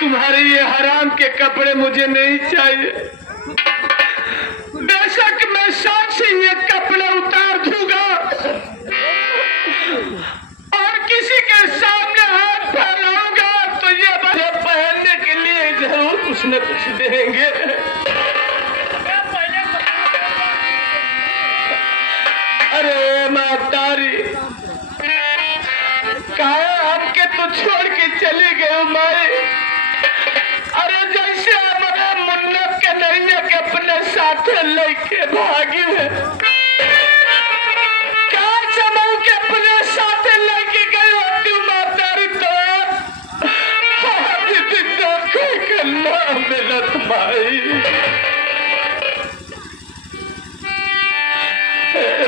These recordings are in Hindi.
तुम्हारे ये हराम के कपड़े मुझे नहीं चाहिए। बेशक मैं शान से ये कपड़े उतार दूंगा और किसी के सामने हाथ फैलाऊंगा तो ये मुझे पहनने के लिए जरूर कुछ न कुछ देंगे। अरे मातारी कहा हमके तो छोड़ के चली गई माई। अरे जैसे हमारे मुन्नत के नैया के अपने साथ लेके भागी है, क्या समझ के अपने साथ लेके गई होती मातारी तो ना मिलत भाई।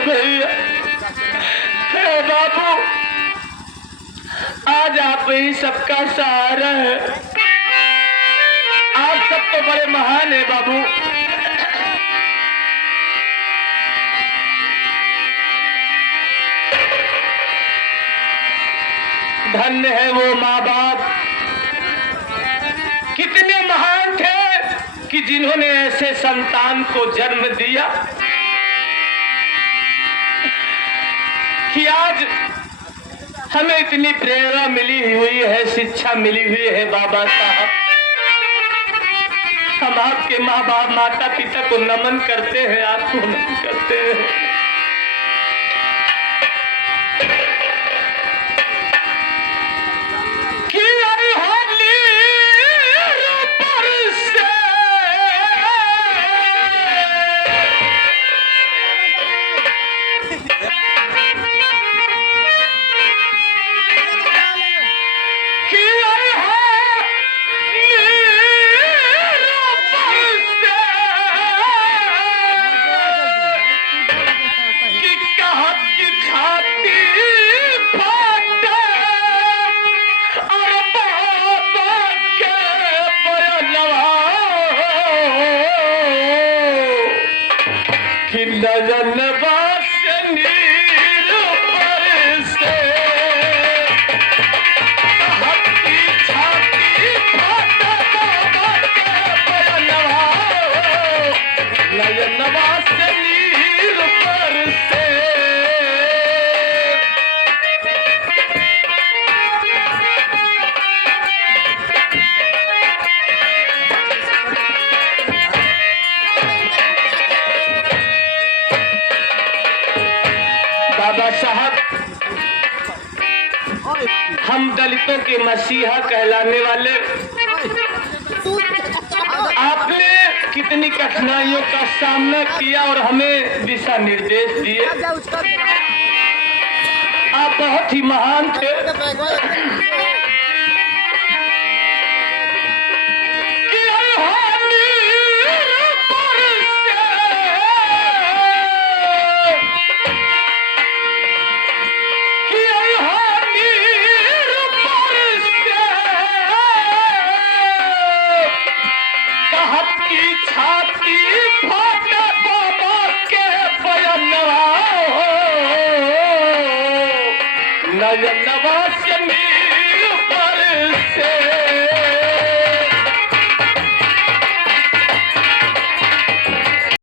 भैया हे बाबू, आज आप ही सबका सहारा है। आप सब तो बड़े महान है बाबू। धन्य है वो माँ बाप, कितने महान थे कि जिन्होंने ऐसे संतान को जन्म दिया कि आज हमें इतनी प्रेरणा मिली हुई है, शिक्षा मिली हुई है। बाबा साहब, हम आपके माँ बाप माता पिता को नमन करते हैं, आपको नमन करते हैं। बाबा साहब, हम दलितों के मसीहा कहलाने वाले, आपने कितनी कठिनाइयों का सामना किया और हमें दिशा निर्देश दिए। आप बहुत ही महान थे। नवाज